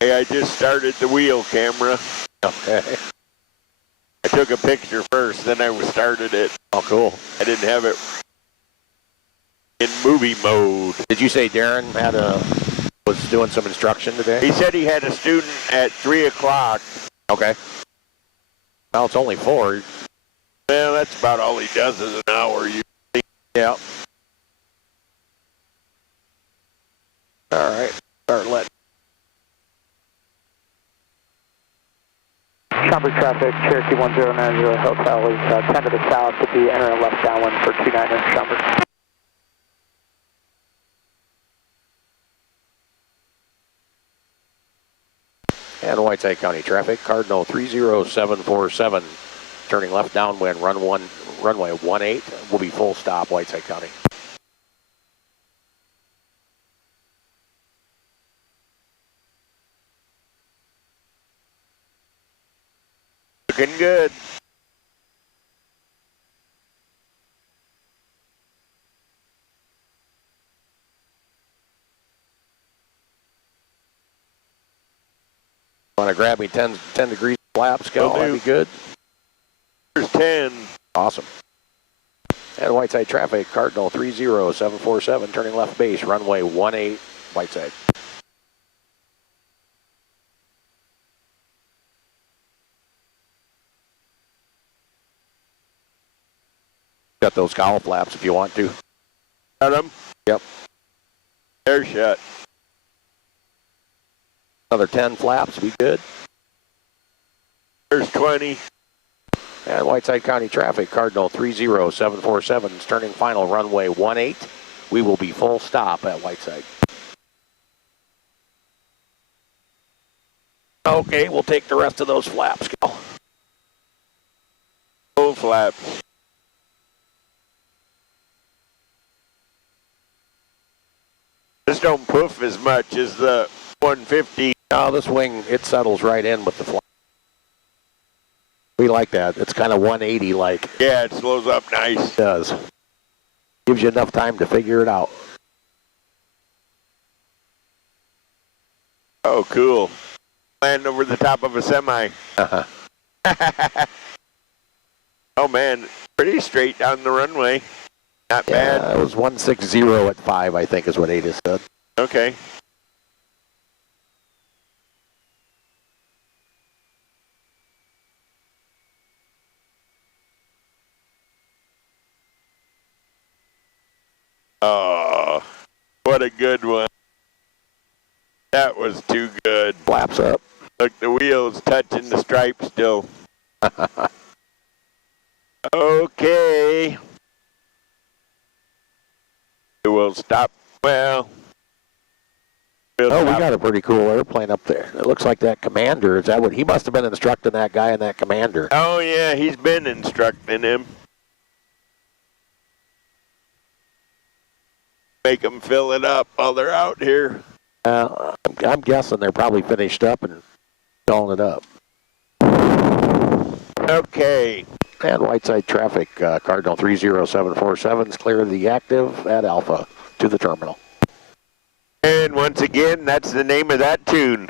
Hey, I just started the wheel camera. Okay. I took a picture first, then I started it. Oh, cool. I didn't have it in movie mode. Did you say Darren was doing some instruction today? He said he had a student at 3 o'clock. Okay. Well, it's only 4. Well, that's about all he does is an hour. Yeah. All right. Start letting. Chopper traffic, Cherokee 1090 Hotel is 10 to the south to be entering left downwind for 29er Chopper. And Whiteside County traffic, Cardinal 30747, turning left downwind, runway 18, will be full stop, Whiteside County. Looking good. Want to grab me 10 degrees flaps, Cal? That'd be good. There's 10. Awesome. And Whiteside traffic, Cardinal 30747, turning left base, runway 18, Whiteside. Got those cowl flaps if you want to. Got them? Yep. They're shut. Another 10 flaps, be good. There's 20. And Whiteside County traffic, Cardinal 30747, turning final runway 18. We will be full stop at Whiteside. Okay, we'll take the rest of those flaps, Cal. Full flaps. This don't poof as much as the 150. No, this wing, it settles right in with the flap. We like that. It's kind of 180 like. Yeah, it slows up nice. It does. Gives you enough time to figure it out. Oh, cool. Land over the top of a semi. Oh, man. Pretty straight down the runway. Not bad. It was 160 at 5, I think is what Ada said. Okay. Oh, what a good one. That was too good. Flaps up. Look, the wheel's touching the stripe still. Okay. We'll stop. Well. We got a pretty cool airplane up there. It looks like that commander. Is that what he must have been instructing that guy in that commander? Oh, yeah, he's been instructing him. Make them fill it up while they're out here. I'm guessing they're probably finished up and filling it up. Okay. And Whiteside traffic, Cardinal 30747 is clear of the active at Alpha to the terminal. And once again, that's the name of that tune.